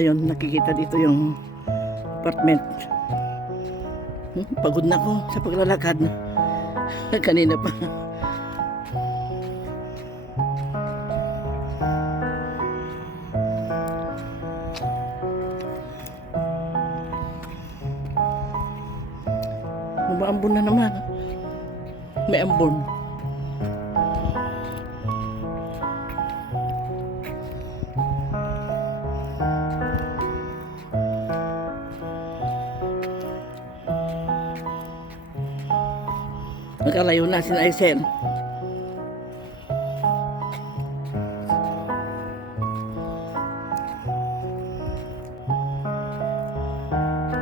Ayun, nakikita dito yung apartment. Pagod na ako sa paglalakad. Kanina pa. Umaambon na naman. May ambon. Nakalayo na si Aisel.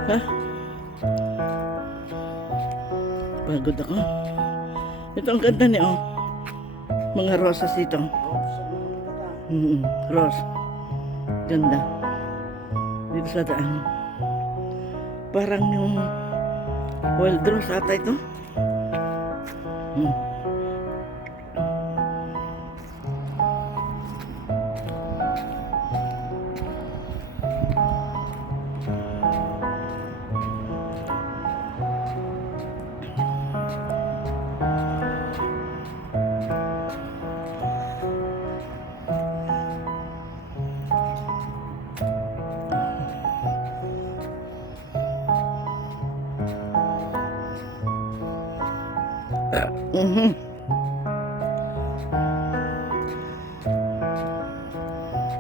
Ha? Pagod ako. Ito ang ganda niya, oh. Mga rosas dito. Rose. Ganda. Dito sa daan. Parang yung wild rose ata ito.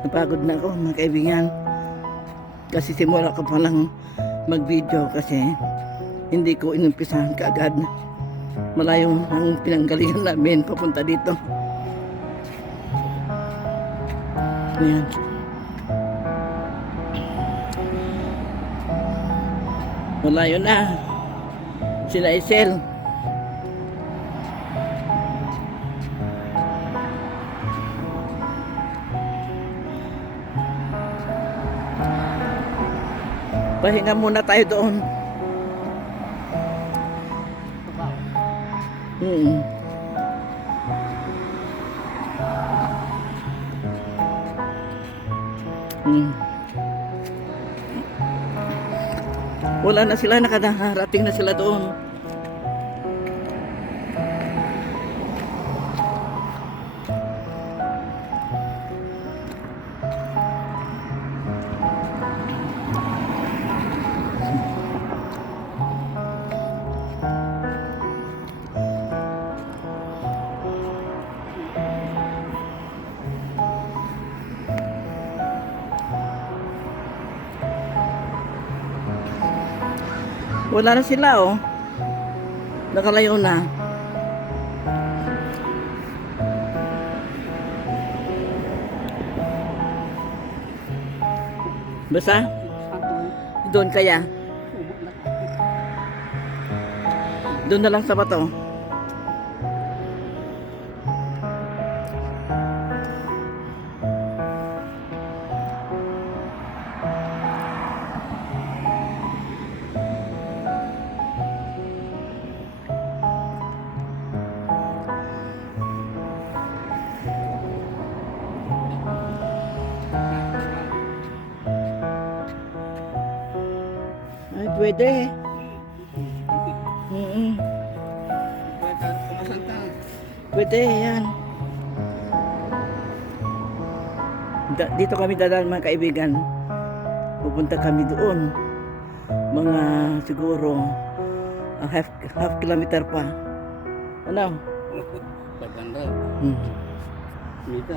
Napagod na ako, mga kaibigan, kasi simula ko palang mag-video kasi hindi ko inumpisahan kaagad. Malayo ang pinanggalingan namin papunta dito. Ayan. Malayo na sila Aisel. Pahinga muna tayo doon. Wala na sila, nakarating na sila doon. Wala na sila, oh. Nakalayo na. Basta? Doon kaya? Doon na lang sa bato. Ay, pwede. Pwede, yan. Dito kami dadaan, mga kaibigan. Pupunta kami doon. Mga siguro half kilometer pa. Ano? Pagkanda. Minta.